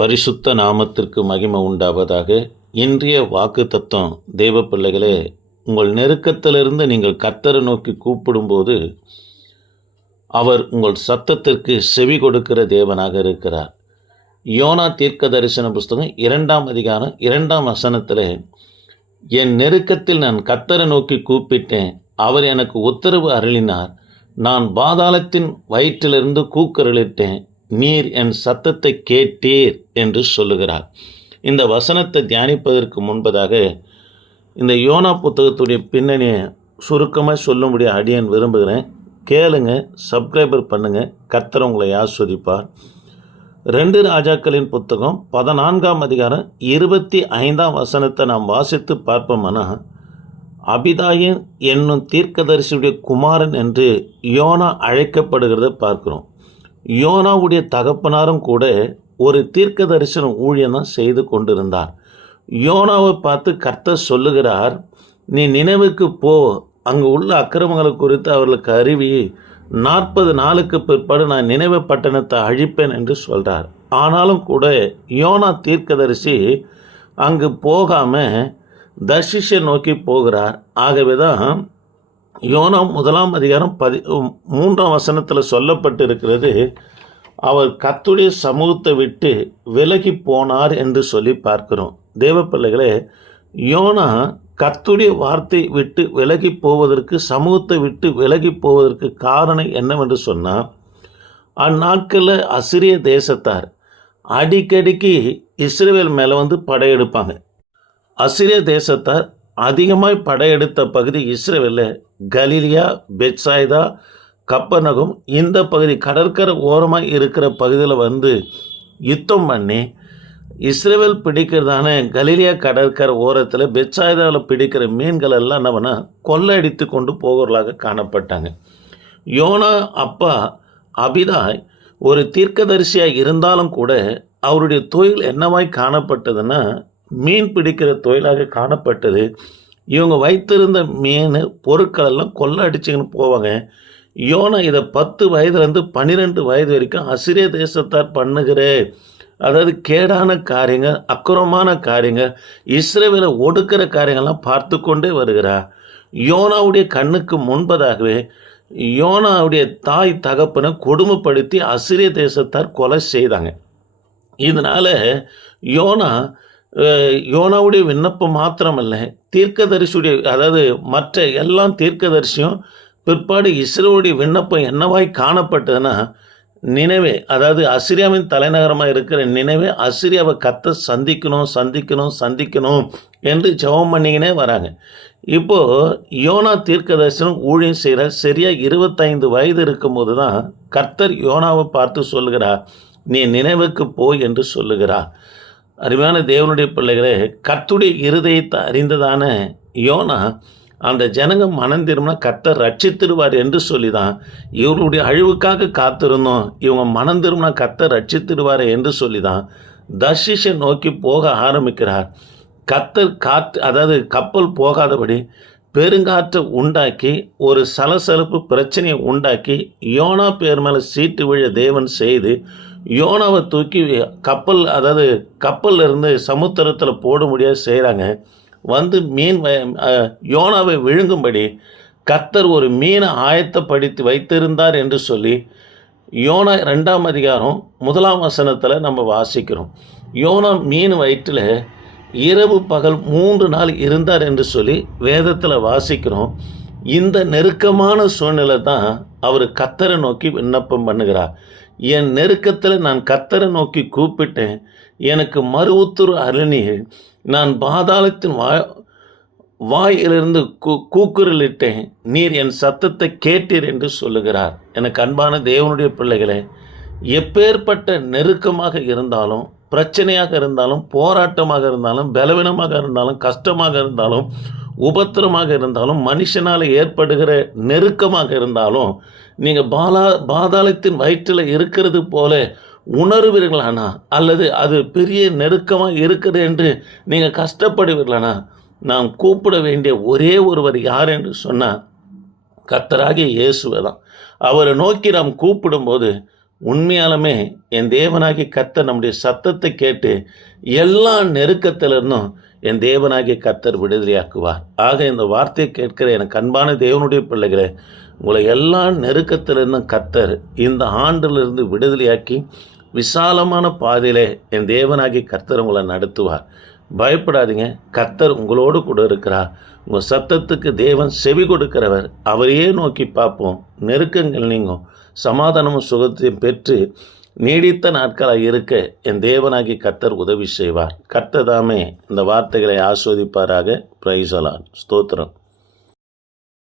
பரிசுத்த நாமத்திற்கு மகிமை உண்டாவதாக. இன்றைய வாக்கு தத்துவம் தேவ பிள்ளைகளே உங்கள் நெருக்கத்திலிருந்து நீங்கள் கத்தரை நோக்கி கூப்பிடும்போது அவர் உங்கள் சத்தத்திற்கு செவி கொடுக்கிற தேவனாக இருக்கிறார். யோனா தீர்க்க தரிசன புஸ்தகம் இரண்டாம் அதிகாரம் இரண்டாம் வசனத்தில் என் நெருக்கத்தில் நான் கத்தரை நோக்கி கூப்பிட்டேன் அவர் எனக்கு உத்தரவு அருளினார். நான் பாதாளத்தின் வயிற்றிலிருந்து கூக்கரளிட்டேன் நீர் என் சத்தத்தை கேட்டீர் என்று சொல்லுகிறார். இந்த வசனத்தை தியானிப்பதற்கு முன்பதாக இந்த யோனா புத்தகத்துடைய பின்னணியை சுருக்கமாக சொல்லும்படி அடியேன் விரும்புகிறேன். கேளுங்க சப்ஸ்கிரைபர் பண்ணுங்கள் கர்த்தர் உங்களை ஆஸ்வதிப்பார். ரெண்டு ராஜாக்களின் புத்தகம் பதினான்காம் அதிகாரம் இருபத்தி ஐந்தாம் வசனத்தை நாம் வாசித்து பார்ப்போம்னா அபிதாயின் என்னும் தீர்க்கதரிசியுடைய குமாரன் என்று யோனா அழைக்கப்படுகிறத பார்க்கிறோம். யோனாவுடைய தகப்பனாரும் கூட ஒரு தீர்க்க தரிசன ஊழியம் தான் செய்து கொண்டிருந்தார். யோனாவை பார்த்து கர்த்தர் சொல்லுகிறார் நீ நினைவுக்கு போ. அங்கே உள்ள அக்கிரமங்களை குறித்து அவர்களுக்கு அறிவி. நாற்பது நாளுக்கு பிற்பாடு நான் நினைவு பட்டணத்தை அழிப்பேன் என்று சொல்கிறார் ஆனாலும் கூட யோனா தீர்க்கதரிசி அங்கு போகாமல் தர்ஷிஷை நோக்கி போகிறார். ஆகவே தான் யோனா முதலாம் அதிகாரம் பதி மூன்றாம் வசனத்தில் சொல்லப்பட்டு இருக்கிறது அவர் கத்துடைய சமூகத்தை விட்டு விலகி போனார் என்று சொல்லி பார்க்கிறோம். தேவ பிள்ளைகளே யோனா கத்துடைய வார்த்தை விட்டு விலகி போவதற்கு சமூகத்தை விட்டு விலகி போவதற்கு காரணம் என்னவென்று சொன்னால் அந்நாட்களில் அசிரிய தேசத்தார் அடிக்கடிக்கு இஸ்ரேல் மேலே வந்து படையெடுப்பாங்க. அசிரிய தேசத்தார் அதிகமாய் படையெடுத்த பகுதி இஸ்ரேலில் கலீலியா பெட்சாய்தா கப்பநகம் இந்த பகுதி கடற்கரை ஓரமாக இருக்கிற பகுதியில் வந்து யுத்தம் பண்ணி இஸ்ரேல் பிடிக்கிறதான கலீலியா கடற்கரை ஓரத்தில் பெட்சாய்தாவில் பிடிக்கிற மீன்கள் எல்லாம் என்ன பண்ணால் கொள்ளையடித்து கொண்டு போகிறதாக காணப்பட்டாங்க. யோனா அப்பா அபிதாய் ஒரு தீர்க்கதரிசியாக இருந்தாலும் கூட அவருடைய தொழில் என்னவாய் காணப்பட்டதுன்னா மீன் பிடிக்கிற தொழிலாக காணப்பட்டது. இவங்க வைத்திருந்த மீன் பொருட்கள் எல்லாம் கொள்ளை அடிச்சுக்கின்னு போவாங்க. யோனா இதை பத்து வயதுலேருந்து பன்னிரெண்டு வயது வரைக்கும் அசிரிய தேசத்தார் பண்ணுகிற அதாவது கேடான காரியங்கள் அக்குறமான காரியங்கள் இஸ்ரேவேலை ஒடுக்கிற காரியங்கள்லாம் பார்த்து கொண்டே வருகிறார் யோனாவுடைய கண்ணுக்கு முன்பதாகவே யோனாவுடைய தாய் தகப்பனை கொடுமைப்படுத்தி அசிரிய தேசத்தார் கொலை செய்தாங்க. இதனால் யோனா யோனாவுடைய விண்ணப்பம் மாத்திரமல்ல தீர்க்கதரிசியுடைய அதாவது மற்ற எல்லாம் தீர்க்கதரிசியும் பிற்பாடு இஸ்ரோவுடைய விண்ணப்பம் என்னவாய் காணப்பட்டதுன்னா நினைவே அதாவது அசிரியாவின் தலைநகரமாக இருக்கிற நினைவே அசிரியாவை கத்த சந்திக்கணும் சந்திக்கணும் சந்திக்கணும் என்று ஜெபம் பண்ணிக்கினே வராங்க. இப்போது யோனா தீர்க்கதரிசனம் ஊழியம் செய்கிற சரியாக இருபத்தைந்து வயது இருக்கும்போது தான் கர்த்தர் யோனாவை பார்த்து சொல்லுகிறார் நீ நினைவுக்கு போய் என்று சொல்லுகிறார். அருமையான தேவனுடைய பிள்ளைகளே கத்துடைய இருதயத்தை அறிந்ததான யோனா அந்த ஜனங்க மனம் திரும்பினா கர்த்தர் ரட்சித்திடுவார் என்று சொல்லி தான் இவருடைய அழிவுக்காக காத்திருந்தோம் இவங்க மனம் திரும்பினா கர்த்தர் ரட்சித்திடுவார் என்று சொல்லி தான் தர்ஷிஷை நோக்கி போக ஆரம்பிக்கிறார். கத்தர் காற்று அதாவது கப்பல் போகாதபடி பெருங்காற்றை உண்டாக்கி ஒரு சலசலப்பு பிரச்சனையை உண்டாக்கி யோனா பேர் மேலே சீட்டு விழ தேவன் செய்து யோனாவை தூக்கி கப்பல் அதாவது கப்பல்ல இருந்து சமுத்திரத்தில் போட முடியாது செய்கிறாங்க வந்து மீன் வ- யோனாவை விழுங்கும்படி கத்தர் ஒரு மீனை ஆயத்தப்படுத்தி வைத்திருந்தார் என்று சொல்லி யோனா ரெண்டாம் அதிகாரம் முதலாம் வசனத்தில் நம்ம வாசிக்கிறோம். யோனா மீன் வயிற்றில் இரவு பகல் மூன்று நாள் இருந்தார் என்று சொல்லி வேதத்தில் வாசிக்கிறோம். இந்த நெருக்கமான சூழ்நிலை தான் அவர் கத்தரை நோக்கி விண்ணப்பம் பண்ணுகிறார். என் நெருக்கத்தில் நான் கத்தரை நோக்கி கூப்பிட்டேன். எனக்கு மறு உத்தரவு அருணியில் நான் பாதாளத்தின் வா வாயிலிருந்து கூ கூக்குரலிட்டேன். நீர் என் சத்தத்தை கேட்டீர் என்று சொல்லுகிறார். எனக்கு அன்பான தேவனுடைய பிள்ளைகளே எப்பேற்பட்ட நெருக்கமாக இருந்தாலும் பிரச்சனையாக இருந்தாலும் போராட்டமாக இருந்தாலும் பலவீனமாக இருந்தாலும் கஷ்டமாக இருந்தாலும் உபத்திரமாக இருந்தாலும் மனுஷனால் ஏற்படுகிற நெருக்கமாக இருந்தாலும் நீங்கள் பாலா பாதாளத்தின் வயிற்றில் இருக்கிறது போல உணர்வீர்களானா? அல்லது அது பெரிய நெருக்கமாக இருக்குது என்று நீங்கள் கஷ்டப்படுவீர்களானா? நாம் கூப்பிட வேண்டிய ஒரே ஒருவர் யார் என்று சொன்னால் கத்தராகிய இயேசுவை தான். அவரை நோக்கி நாம் கூப்பிடும்போது உண்மையாலுமே என் தேவனாகி கத்தர் நம்முடைய சத்தத்தை கேட்டு எல்லா நெருக்கத்திலிருந்தும் என் தேவனாகிய கத்தர் விடுதலையாக்குவார். ஆக இந்த வார்த்தையை கேட்கிற எனக்கு அன்பான தேவனுடைய பிள்ளைகளே உங்களை எல்லா நெருக்கத்திலிருந்தும் கத்தர் இந்த ஆண்டிலிருந்து விடுதலையாக்கி விசாலமான பாதையில் என் தேவனாகி கர்த்தர் உங்களை நடத்துவார். பயப்படாதீங்க. கத்தர் உங்களோடு கூட இருக்கிறார். உங்கள் சத்தத்துக்கு தேவன் செவி கொடுக்கிறவர். அவரையே நோக்கி பார்ப்போம். நெருக்கங்கள் நீங்கும். சமாதானமும் சுகத்தையும் பெற்று நீடித்த நாட்களாக இருக்க என் தேவனாகி கத்தர் உதவி செய்வார். கர்த்தர் தாமே இந்த வார்த்தைகளை ஆஸ்வதிப்பாராக. பிரைசலான் ஸ்தோத்திரம்.